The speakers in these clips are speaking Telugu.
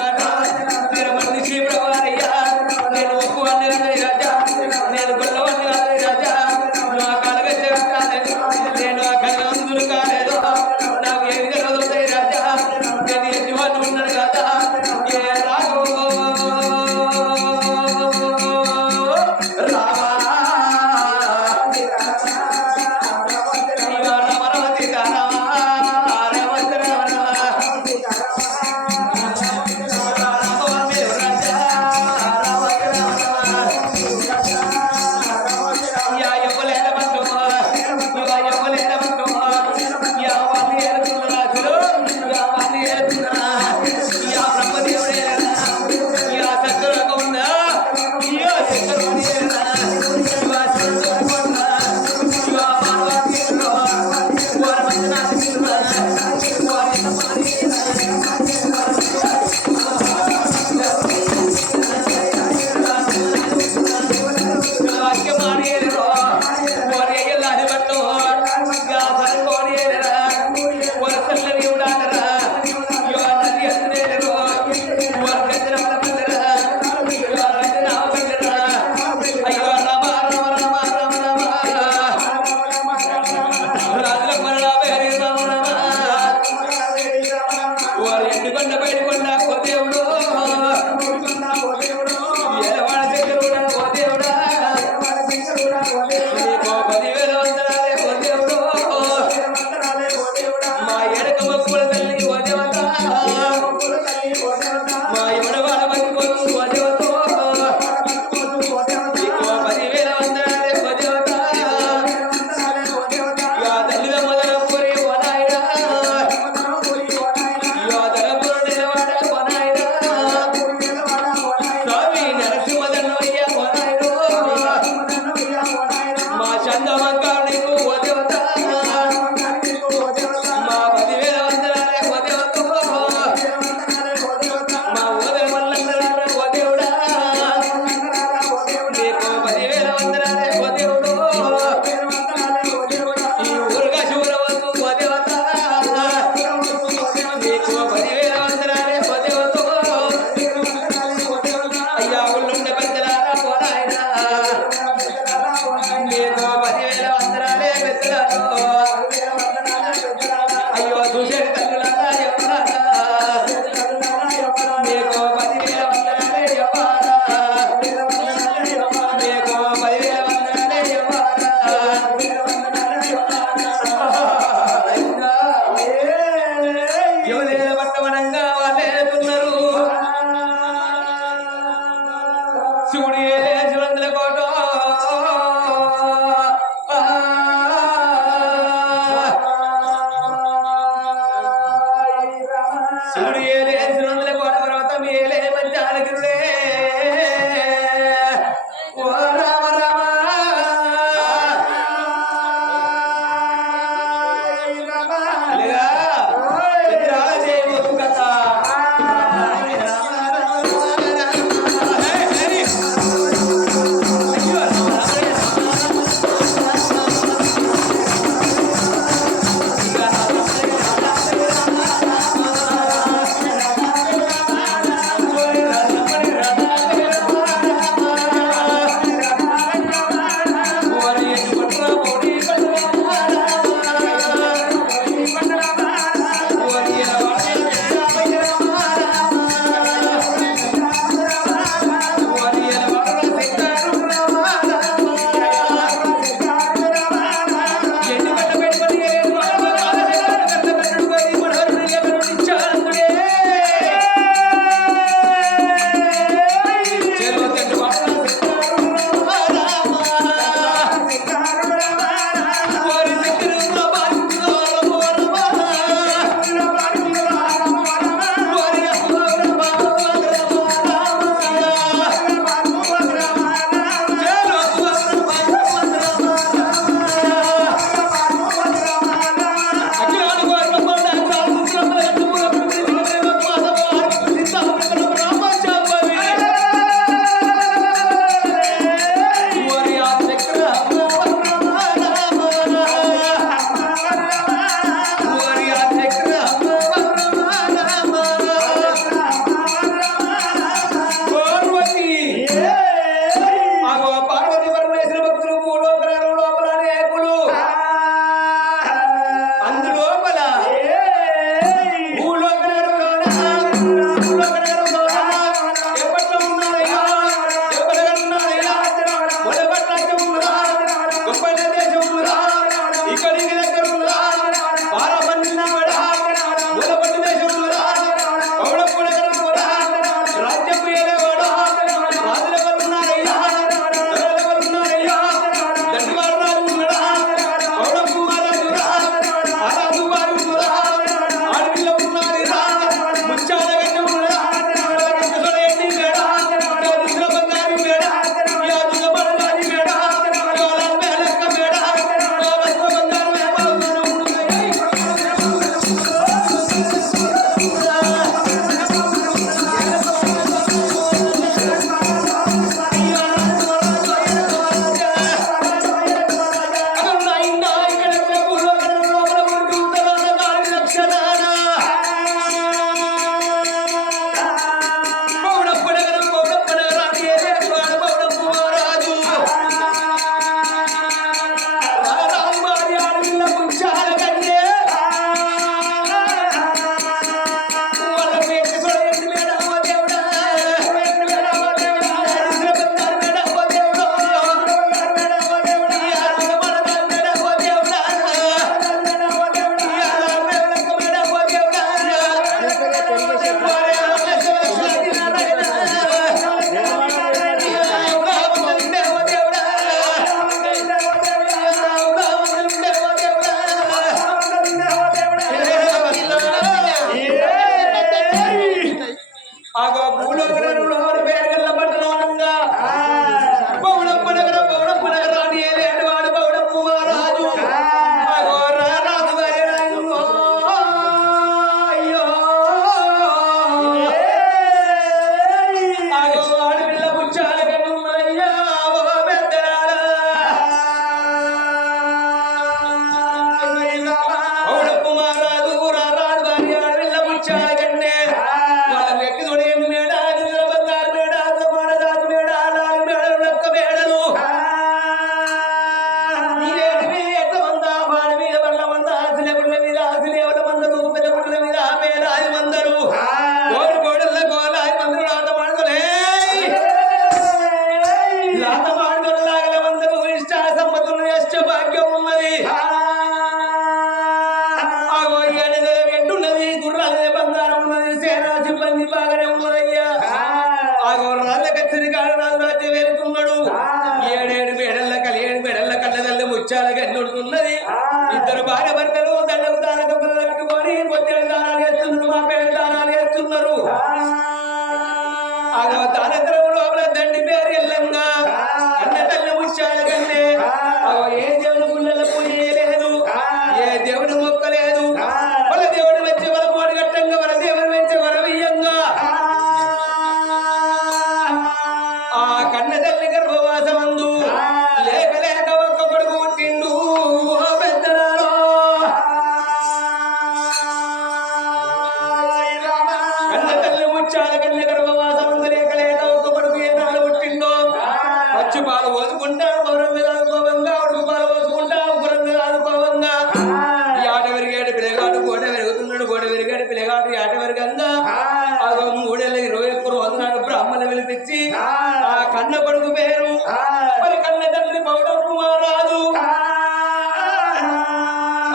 రామ ఆగో భూలోకరంలో పేరు గల్ల పట్టణంగా పౌడప్ప నగర అని ఏలేడు వాడు పౌడప్పు మహారాజు ఆగో రారాజు అయ్యో ఆగో వాడి పిల్ల పుచ్చాల కన్నుమయ్యా పౌడప్పు మహారాజు రారాజు భార్య పిల్ల పుచ్చాల కన్నే వాళ్ళ వ్యక్తి తోడేందు మేడాలు బంగారు మేడాలు మాడదాసు మేడాలు మేడలు లెక్క మేడలు నీరేటివి ఎట్ల మంద పాడి మీద బండ్ల మంద ఆశలే గుళ్ళ మీద ఆశలే ఎవరి మందరు పెద్ద గుళ్ళ మీద మేడాది మందరు కోడి కోడళ్ళ కోలాది మందరు ఆట మాడుకోలే లాత మాడుకోలాగల మందరు ఇష్ట సమ్మతులు ఇష్ట భాగ్యం ఉన్నది ఎంటున్నది గుర్రాలే బంగారం ఉన్నది సేనా సిబ్బంది బాగానే ఉన్నదయ్యా ఆగో రాళ్ళ కచ్చరి కాడు రాజు రాజ్యం వెళ్తున్నాడు ఏడేడు మేడల్ల కళ్ళదల్ల ముచ్చాల కన్నుడుతున్నది ఇద్దరు భార్య భర్తలు దండకు దాన కప్పులు కట్టుకొని పొద్దున దానాలు చేస్తున్నారు మా పేరు దానాలు చేస్తున్నారు ఆగో దానతరం లోపల దండి పేరు ఎల్లంగా అన్న తల్లి ముచ్చాల కన్నే ఆగో ఏ దేవుని పుల్లల పూజ చేయలేదు ఏ దేవుని మొక్కలేదు వాళ్ళ దేవుడు వచ్చి వాళ్ళ పోటీ కట్టంగా వాళ్ళ దేవుడు వచ్చి వరవీయంగా ఆ కన్న తల్లి గర్భవాసమందు లేక లేక ఒక్క కొడుకు పుట్టిండు పెద్దనాలో కన్న తల్లి ముచ్చాల కన్న గర్భవాసమందు లేక లేక ఒక్క కొడుకు ఏనాడు పుట్టిండో పచ్చి పాలు పోసుకుంటా పౌరంగా ఆడుకోవంగా ఉడుకు పాలు పోసుకుంటా ఉగ్రంగా ఆడుకోవంగా ఈ ఆట పెరిగాడు పిల్లగాడు గోడ పెరుగుతున్నాడు గోడ పెరిగాడు పిల్లగాడు ఈ ఆట పెరగంగా అదో 321 రోజు నాడు బ్రాహ్మణ పిలిపించి ఆ కన్న కొడుకు పేరు మరి కన్న తల్లి పౌడప్పు మహారాజు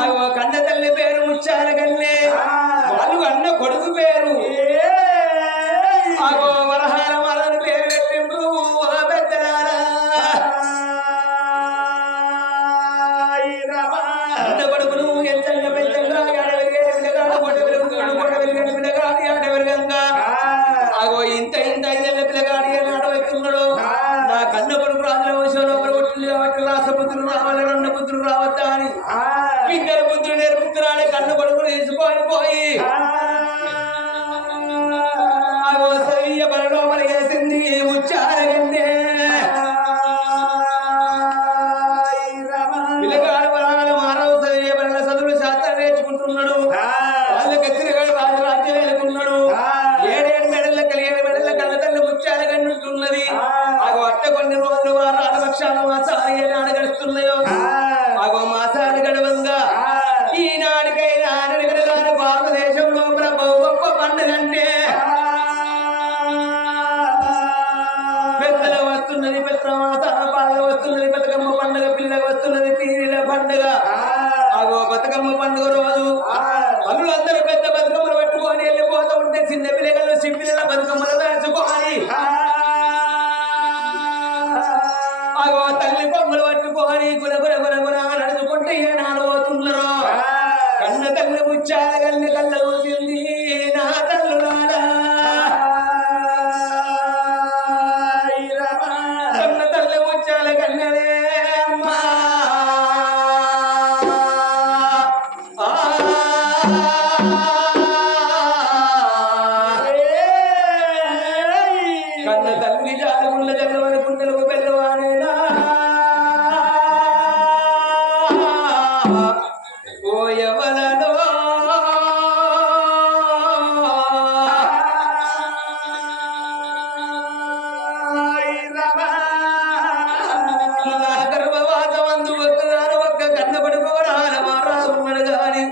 అగో కన్న తల్లి పేరు ముచ్చాల కన్నే వాళ్ళు అన్న కొడుకు పేరు అగో వరహాల మాలని పేరు పెట్టిండు పెద్దలారా అన్న కొడుకును ఎంతంగా పెంచంగా ఆగో ఇంత 5 పిల్లగాడి ఆడవెత్తున్నాడు నా కన్న కొడుకు రాజుల వంశంలో పుట్టింది కాబట్టి రాసపుత్రులు రావాలి 2 పుత్రులు రావద్దా అని ఇద్దరు పుత్రులు నేర్పుతున్నాడు కన్న కొడుకును తీసుకొని పోయి ఆగో సయ్య బలలో పరిగేసింది ముచ్చారగందే పిల్లగాడు బలాల మానవ సయ్య బల చదువులు శాస్త్రం నేర్చుకుంటున్నాడు వాళ్ళకి ఎత్తినగాడు రాజు రాజ్యం వెళ్తున్నాడు 7 మెడల కన్న తల్లి ముచ్చాల కన్నుంటున్నది ఆగో అట్ట కొన్ని రోజులు వారాలు లక్షాలు మాసాలు ఏనాడు గడుస్తున్నాయో ఆగో మాసాలు గడవంగా ఈనాడికైనా ఆనడిగడగాని భారతదేశం లోపల బహు గొప్ప పండుగంటే పెద్దల వస్తున్నది పెద్ద మాసాల పాలన వస్తున్నది బతుకమ్మ పండుగ పిల్లగ వస్తున్నది పీరిల పండుగ ఆగో బతుకమ్మ పండుగ రోజు పనులందరూ పెద్ద బతుకమ్మలు పట్టుకొని వెళ్ళిపోతూ ఉంటే చిన్న పిల్లలు సింపిల్ల బతుకమ్మలు వేసుకోవాలి ఆగో తల్లి పొంగులు పట్టుకొని గురగుర నడుచుకుంటే ఏనాడు పోతున్నారు కన్న తల్లి ముచ్చాల కల్ని కళ్ళ వచ్చింది నా తల్లు కన్న తల్లి ముచ్చాల కన్నదే అమ్మా కన్న తల్లి జాలగుండ జగవని గుండెలకు పెద్దవానేనా ఓ ఎవరనో నా గర్భవాసమందు ఒక్క కన్న కొడుకు వరాల మారాలు ఉన్నాడు గాని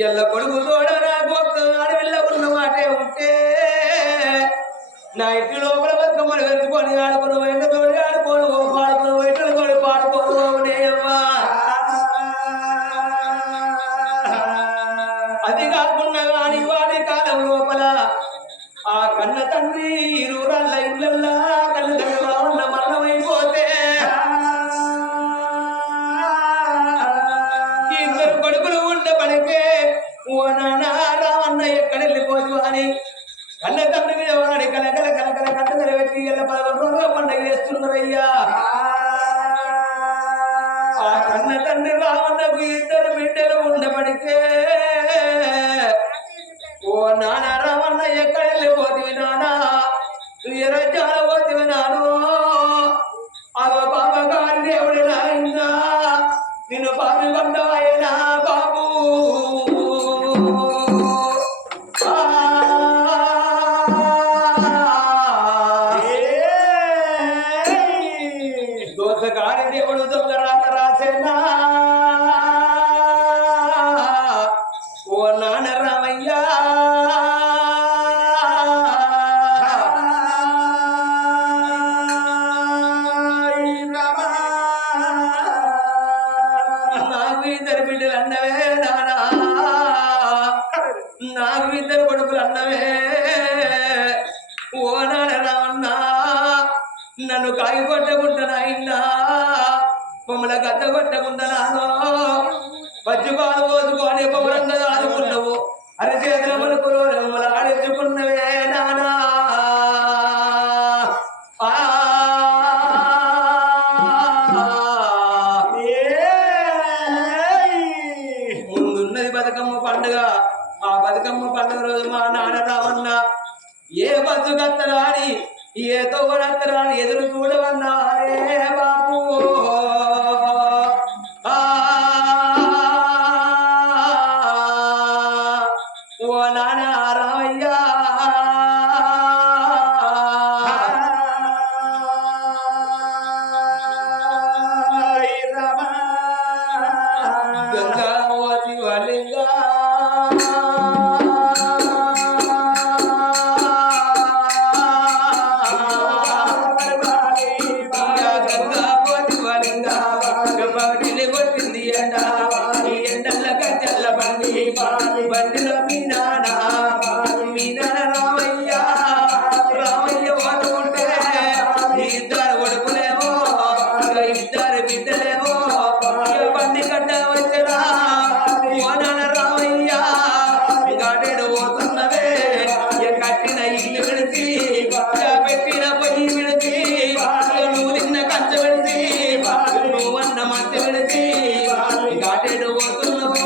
ఇళ్ళ కొడుకు తోడ నాకు ఒక్క ఆడపిల్ల ఉన్న మాటే ఉంటే నా ఇంటి లోపల బతుకమ్మలు వెతుకొని ఆడుకుని వెంట తోడి ఆడుకోను పాడుకుని వెంటలు తోడి పాడుకోనుమ్మా అది కాకుండా కానీ వాడి కాలం లోపల ఆ కన్న తండ్రి 2 ఇళ్ళల్లా కన్న దగ్గర ఉన్న మరణమైపోతే ఇద్దరు కొడుకులు ఉండబడితే ఓ నాన్న రావన్న ఎక్కడ వెళ్ళిపోదు అని కన్న తండ్రి వాడి తండ్రి రావన్నకు ఇద్దరు బిడ్డలు ఉండబడికే ఓ నాన్న రావన్న ఎక్కడ వెళ్ళిపోతుంది నానా ఏ రాజ్యాల పోతుంది నాను అదో బాబా గారి దేవుడి నాయనా నిన్ను బాబు కొండవాయనా బాబు దోసగారి దేవుడు దొంగ రాత రాసేనా ఓ నాన్న రామయ్యా నాకు ఇద్దరు బిడ్డలు అన్నవే నానా నాకు ఇద్దరు కొడుకులు అన్నవే ఓ నాన్న రామన్నా నన్ను కాగి కొట్టకుండా నాయన్నా మమ్మల్ని గద్ద కొట్టకుండా నానో పచ్చిపాలు పోసుకొని పౌరంగా ఆదుకున్నావు అరచేతుల మనుకులు మమ్మల్ని ఆడించుకున్నవే నానా ముందున్నది బతుకమ్మ పండుగ ఆ బతుకమ్మ పండుగ రోజు మా నాన్న రావన్న ఏ బస్సు కత్తరాని ఏ తోగడత్తరాని ఎదురు చూడవన్నారే బాబు ఓ నాన్న రామయ్యా గంగావతి వలింగా బండిలో మీ నాన్న రామయ్య రామయ్య పోతుంటే ఇద్దరు కొడుకులేమో ఇద్దరు బిడ్డలేమో బండి కట్ట వచ్చరా ఓ నాన్న రామయ్య గాడేడు పోతున్నవే కట్టిన ఇల్లు విడిచి పెట్టిన పొయ్యి విడిచి నువ్వు తిన్న కంచ విడిచి నువ్వు అన్న మంచి విడిచి గాడేడు పోతున్నావు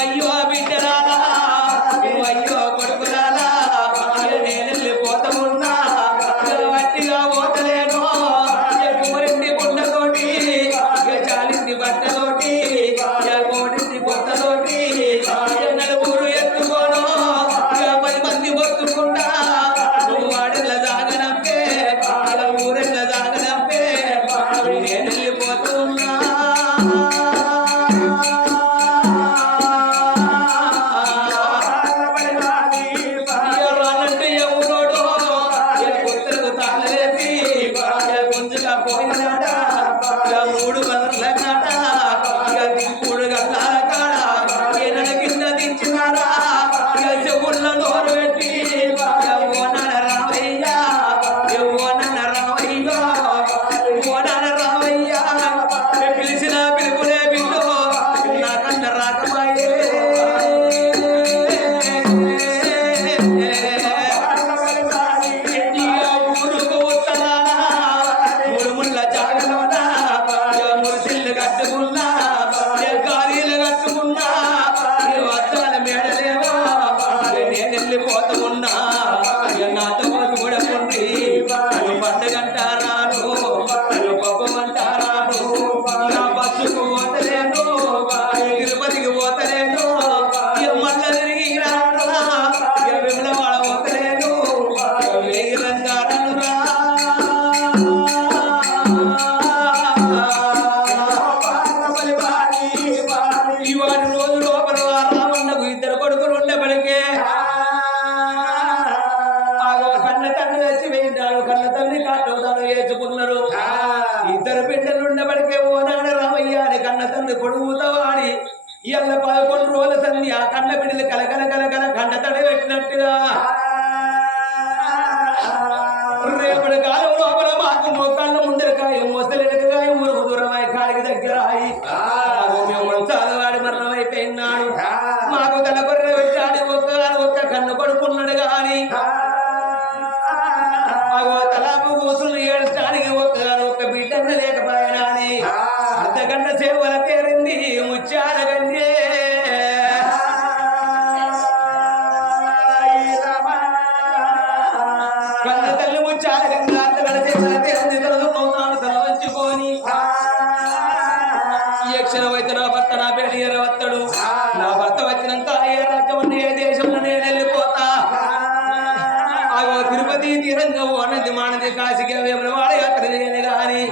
అయ్యో బిడ్డరాలా అయ్యో కొడుకురాలా నేను వెళ్ళిపోతామున్నా వట్టిగా పోతలేను కూరింటి గుండతోటి చాలింటి బట్టతోటి కోడింటి కొత్తతోటి నలుగురు ఎత్తుకోను 10 మంది బొత్తుకుంటా నువ్వు వాడిల దాగనంపే ఊరెళ్ళ దాగనంపే నేను వెళ్ళిపోతున్నా మూడు బదర్ల కాట దింపుడు గట్ల కాడ ఎన్నడ కింద దించినారా చెవుళ్ళ నోరు పెట్టి ఓ నాన్న రామయ్య ఓ నాన్న రామయ్య ఓ నాన్న రామయ్య పిలిచిన పిలుపులే బిడ్డు నాకన్న రాకమాయే ఊరుకు ఉత్తరానా ముడుముళ్ళ జాగలోనా మురిసిల్లు కట్టుకున్నా గాలీలు కట్టుకున్నా వద్దాల మేడలేవో నేను వెళ్ళిపోతూ ఉన్నా నాతో చూడకుండి పండుగంటారాను పప్పమంటారాను నా బస్సుకు పోతలేను తిరుపతికి పోతలేను మళ్ళ తిరిగి రానురా విమలవాడ పోతలేను వేగిరంగారను రా ఇవాటి రోజు లోపల రామన్నకు ఇద్దరు కొడుకులు ఉండబడికే కన్న తండ్రి వచ్చి వేయింటాడు కన్న తండ్రి కాటవుతాడు వేసుకున్నారు ఇద్దరు బిడ్డలు ఉండబడికే ఓ నాన్న రామయ్య అని కన్న తండ్రి కొడుకుతో వాడి ఇవాళ 11 రోజుల సంధి ఆ కన్న బిడ్డలు కలకల కలకల కంట తడి పెట్టినట్టుగా రేపటి కాలం లోపల మాకు మొక్కళ్ళ ముందరకాయ మొసలెడకాయ ఊరుకు దూరమై కాడికి దగ్గర అయి మంచాల వాడి మరణం అయిపోయినాడు మాకు తల కొర్ర పెట్టాడు ఒక్క కన్ను కొడుకున్నాడు గాని నా పేరు ఎరవత్తడు నా భర్త వచ్చినాక ఏ రాజ్యం ఏ దేశంలో నేను వెళ్ళిపోతా తిరుపతి తీరంగా అన్నది మానది కాశీకి వాడ యాత్ర చేయని గాని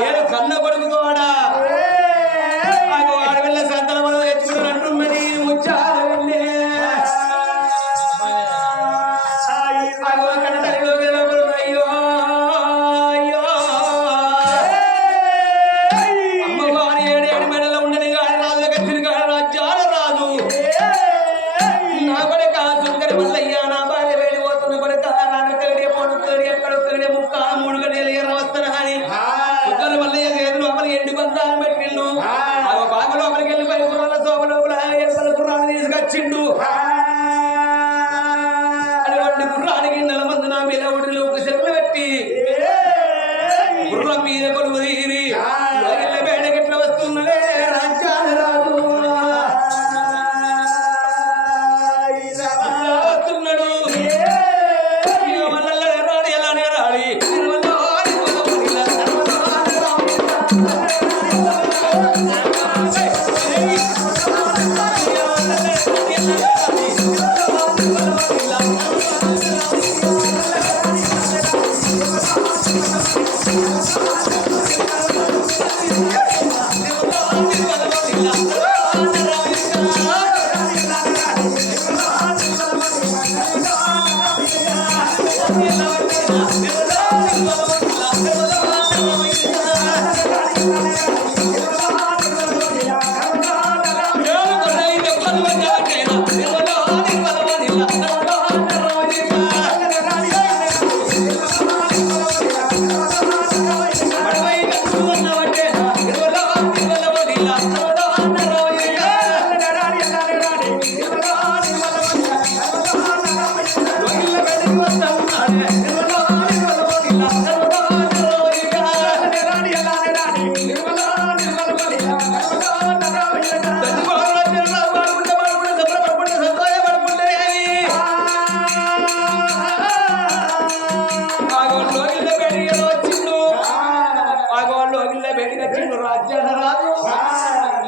నేను కన్న కొడుకు కూడా వాడు వెళ్ళే సంతల మనం తెచ్చుకున్నట్టున్నది ముచ్చాల వెళ్ళే అయ్యో అయ్యో అమ్మవారి ఏడేడు మెడలో ఉండని గాడి రాజు కచ్చిన గాడి రాజ్యాల రాజు నా కొడుక సుందరి మల్లయ్య నా భార్య వెళ్ళిపోతున్న కొడుక నాన్న తేడి పొడు తేడి ఎక్కడ తేడి ముక్క మూడుగా నేను ఎర్ర వస్తాను అని సుందరి మల్లయ్య చేతి లోపల ఎండు బంధాలు పెట్టిండు బాగా లోపలికి వెళ్ళి పై గుర్రాల శోభ లోపల ఎరుపల గుర్రాలు తీసుకొచ్చిండు అటువంటి గుర్రానికి నెల మంది నా మీద ఒడిలో ఒక చెట్లు పెట్టి గుర్రం మీద కొలువు తీరి బేడగట్ల వస్తున్నదే రాజ్యాల రాజు వస్తున్నాడు మళ్ళీ రాడి ఎలానే రాడి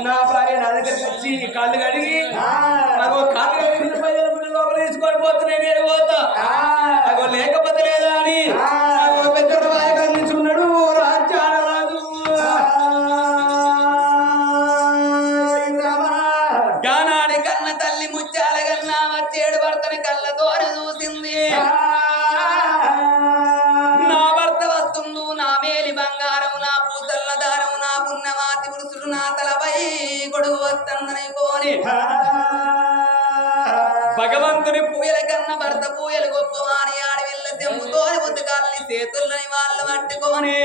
నా భార్య నా దగ్గరికి వచ్చి కాళ్ళు కడిగి అగో కాళ్ళు కడిగి లోపల తీసుకొని పోతున్నా నేను పోతా అగో లేకపోతే లేదా అని అగో పెద్ద కనిపించున్నాడు రాజ్యాల రాజు జ్ఞానాడి కన్న తల్లి ముత్యాల కన్నా వచ్చేడు భర్తని కళ్ళతోని చూసింది నా భర్త వస్తుండు నా మేలి బంగారం నా పూసల్ల దారం నా పుణ్యమాతి పురుషుడు నా తలపై కొడుకు వస్తుందని కోని భగవంతుని పూయల కన్నా భర్త పూయలు గొప్పవాని ఆడి వెళ్ళ తెమ్ముతోని ఉతకాలని చేతుల్ని వాళ్ళు పట్టుకొని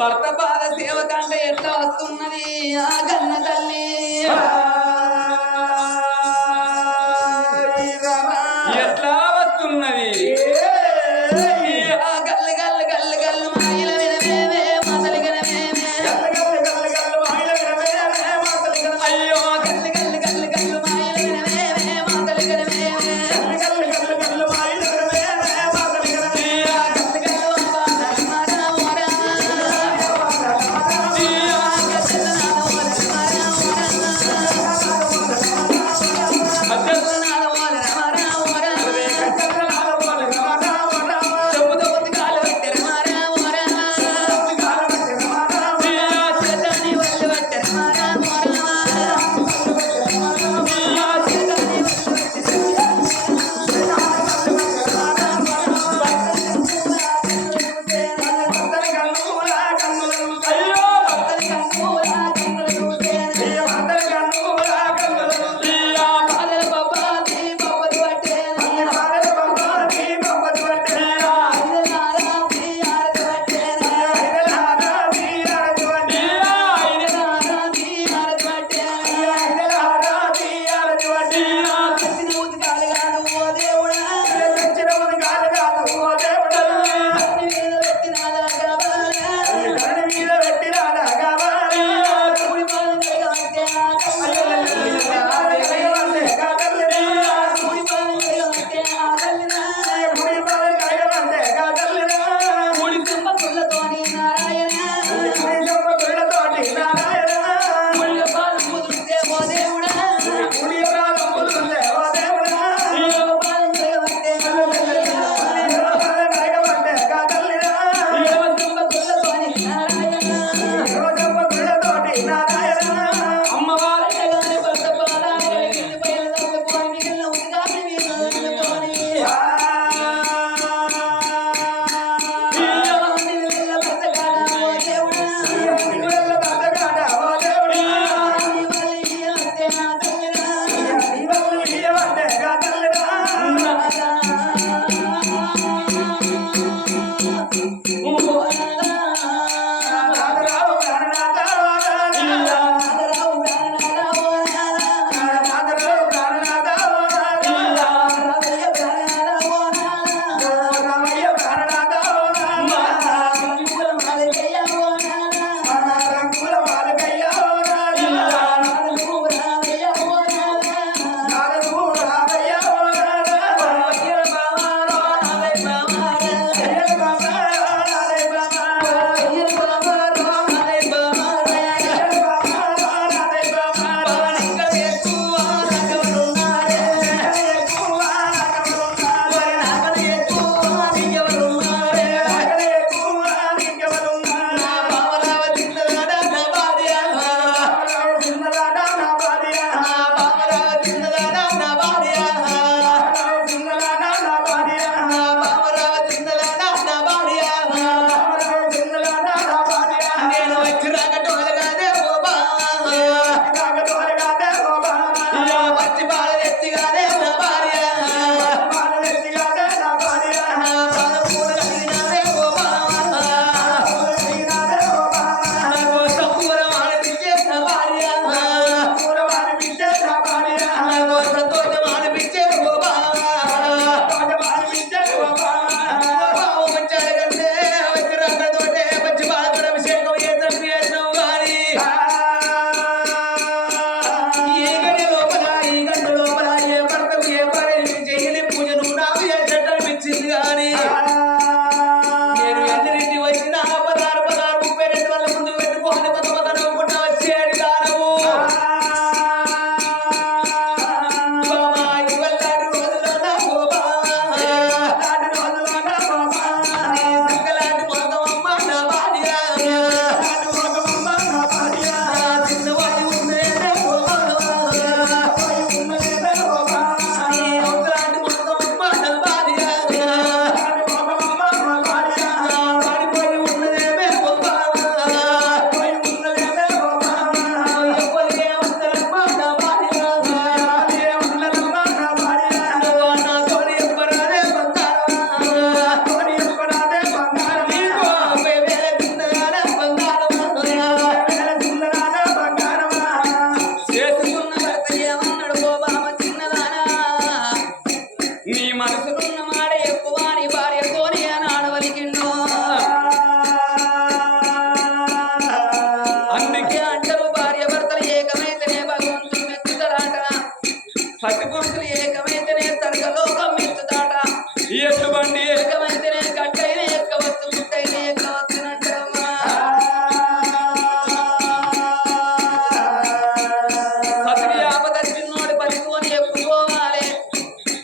భర్త పాద సేవ కంటే ఎట్లా వస్తున్నది ఆ కన్న తల్లి ఎట్లా వస్తున్నది గల్లు గల్లు గల్లు గల్లు మాయల వినవేమే మసలి గనవేమే అయ్యో గల్లు గల్లు గల్లు గల్లు మాయల వినవేమే మసలి గనవేమే గల్లు గల్లు గల్లు మాయల వినవేమే మసలి గనవేమే గల్లు గల్లు బాబా మారా మారా జియా గల్లు నా ఓర మారా మారా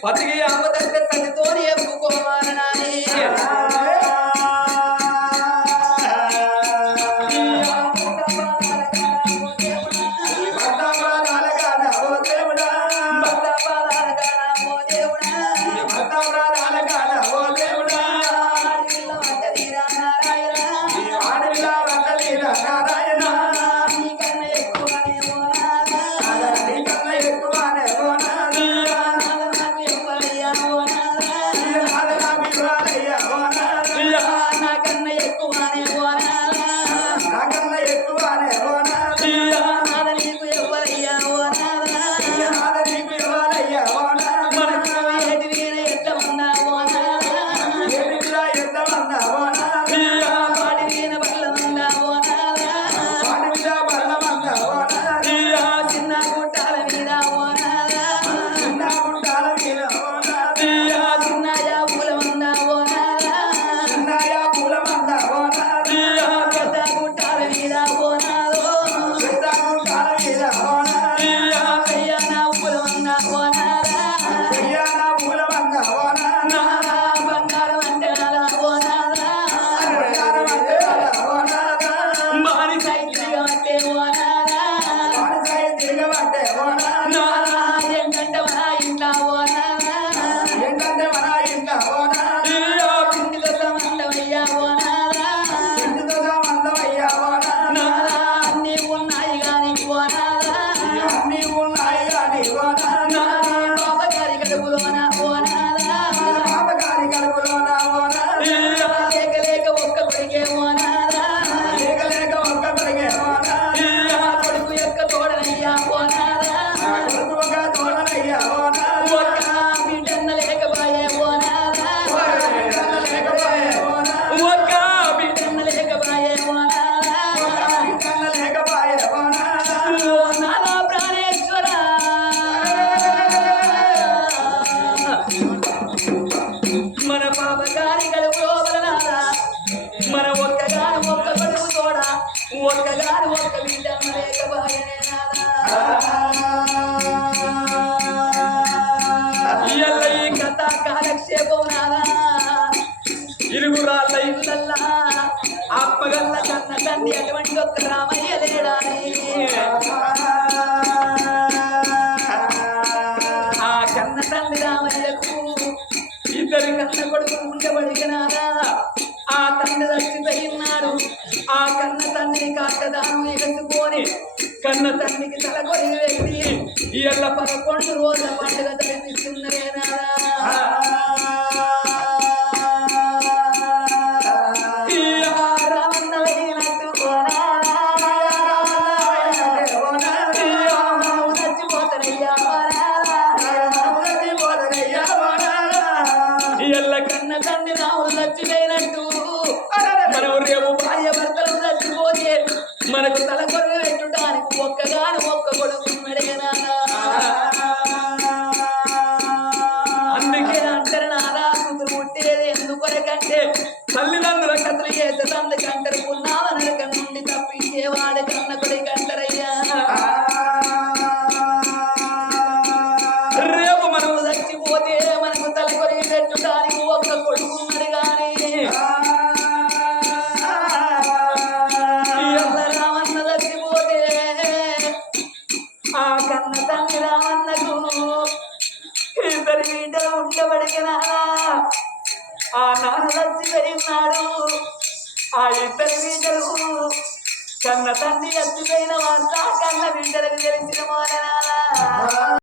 పతికి అమ్మదంటే తల్లితో ఎప్పుకోవాలని ఒక్కగాని ఒక్క బిడ్డ ఇయ్యల్ల ఈ కథ కాలక్షేపం నాదా ఇరుగురాళ్ళ ఇళ్ళల్లా అప్పగల్ల కన్న తండ్రి అటువంటి ఒక్క రామయ్య లేడాని ఆ కన్న తండ్రి రామయ్యకు ఇద్దరు కన్న కొడుకు ఉండబడిగినారా ఆ తండ్రి చచ్చిపోయినాడు ఆ కన్న తండ్రిని కాకదానం ఎగసుకొని కన్న తండ్రికి తల కొరిగి వ్యక్తి ఇళ్ళ 11 రోజుల పండుగ తెలిపిస్తున్నదేనా ఇళ్ళ కన్న తండ్రి రాములు చచ్చిపోయినట్టు మనం రేపు భార్య భర్తలు చచ్చిపోతే మనకు తల కొరగ పెట్టడానికి ఒక్కగాని ఒక్క కొడుకు అందుకే అంటారు నాదా కూతురు పుట్టేది ఎందుకొరకంటే తల్లిదండ్రుల కథలు చేసే అందుకంటారు పున్నావ నరక నుండి తప్పించేవాడు కన్న కొడుకు అంటారయ్యా రేపు మనము చచ్చిపోతే మనకు తల కొరిగి పెట్టడానికి ఒక్క కొడుకు ఉన్నాడు కానీ రామన్న చచ్చిపోతే ఆ కన్న తండ్రి రామన్నకు ఇద్దరు బిడ్డలు ఉండబడినా ఆ నాన్న చచ్చిపోయినాడు ఆ ఇద్దరు బిడ్డలు కన్న తండ్రి చచ్చిపోయిన వార్త కన్న బిడ్డలకు తెలిసిన మోదనాలా